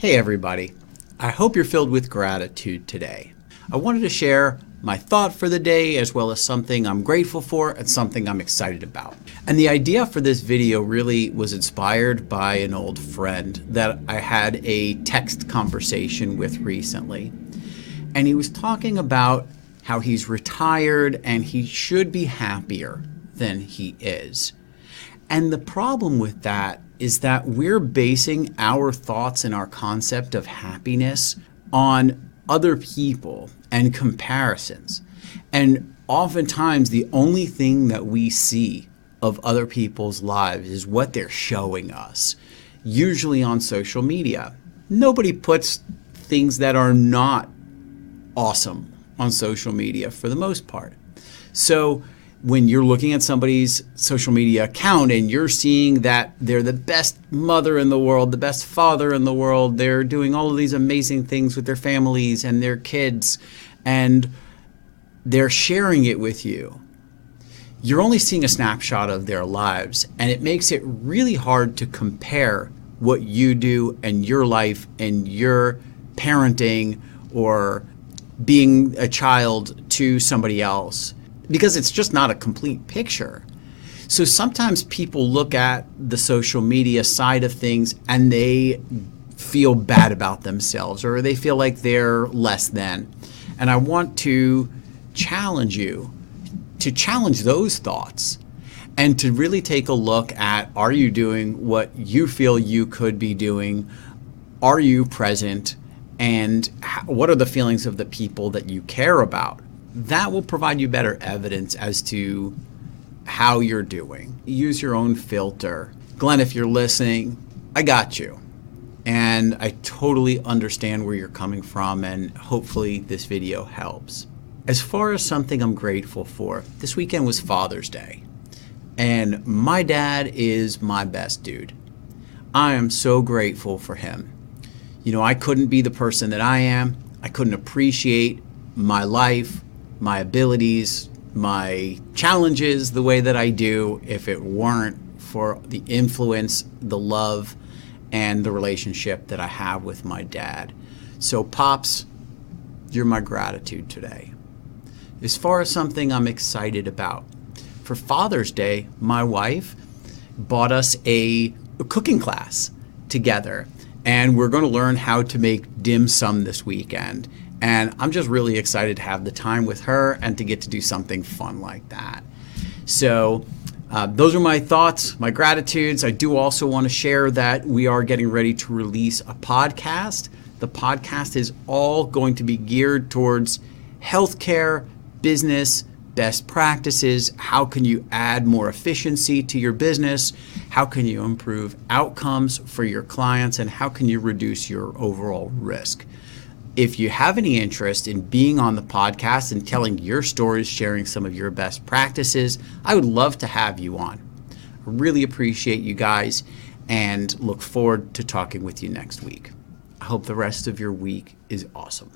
Hey everybody, I hope you're filled with gratitude today. I wanted to share my thought for the day as well as something I'm grateful for and something I'm excited about. And the idea for this video really was inspired by an old friend that I had a text conversation with recently. And he was talking about how he's retired and he should be happier than he is. And the problem with that is that we're basing our thoughts and our concept of happiness on other people and comparisons. And oftentimes, the only thing that we see of other people's lives is what they're showing us, usually on social media. Nobody puts things that are not awesome on social media for the most part. So when you're looking at somebody's social media account and you're seeing that they're the best mother in the world, the best father in the world, they're doing all of these amazing things with their families and their kids, and they're sharing it with you, you're only seeing a snapshot of their lives, and it makes it really hard to compare what you do and your life and your parenting or being a child to somebody else, because it's just not a complete picture. So sometimes people look at the social media side of things and they feel bad about themselves, or they feel like they're less than. And I want to challenge you to challenge those thoughts and to really take a look at, are you doing what you feel you could be doing? Are you present? And what are the feelings of the people that you care about? That will provide you better evidence as to how you're doing. Use your own filter. Glenn, if you're listening, I got you. And I totally understand where you're coming from, and hopefully this video helps. As far as something I'm grateful for, this weekend was Father's Day. And my dad is my best dude. I am so grateful for him. You know, I couldn't be the person that I am. I couldn't appreciate my life, my abilities, my challenges the way that I do if it weren't for the influence, the love, and the relationship that I have with my dad. So Pops, you're my gratitude today. As far as something I'm excited about, for Father's Day, my wife bought us a cooking class together, and we're going to learn how to make dim sum this weekend. And I'm just really excited to have the time with her and to get to do something fun like that. So those are my thoughts, my gratitudes. I do also want to share that we are getting ready to release a podcast. The podcast is all going to be geared towards healthcare, business, best practices. How can you add more efficiency to your business? How can you improve outcomes for your clients? And how can you reduce your overall risk? If you have any interest in being on the podcast and telling your stories, sharing some of your best practices, I would love to have you on. I really appreciate you guys and look forward to talking with you next week. I hope the rest of your week is awesome.